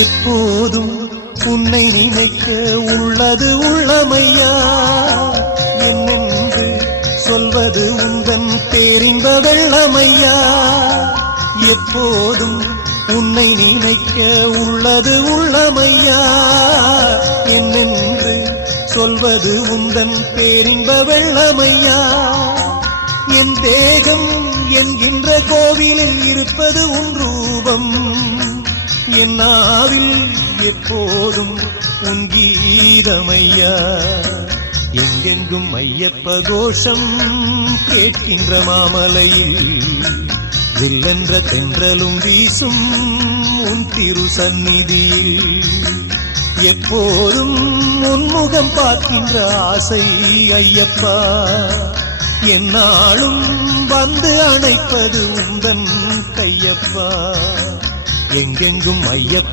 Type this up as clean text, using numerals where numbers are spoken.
எப்போதும் உன்னை நினைக்க உள்ளது உள்ளமையா, என்னென்று சொல்வது உந்தன் பேரின்ப வெள்ளமையா. எப்போதும் உன்னை நினைக்க உள்ளது உள்ளமையா, என்னென்று சொல்வது உந்தன் பேரின்ப வெள்ளமையா. என் தேகம் என்கின்ற கோவிலில் இருப்பது உன் ரூபம், என் நாவில் எப்போதும் உன் கீதமையா. எங்கெங்கும் ஐயப்ப கோஷம் கேட்கின்ற மாமலையில் வில்லென்ற தென்றலும் வீசும் உன் திரு சந்நிதியில். எப்போதும் உன்முகம் பார்க்கின்ற ஆசை ஐயப்பா, என்னாலும் வந்து அணைப்பது உந்தன் கையப்பா. எங்கெங்கும் ஐயப்பா.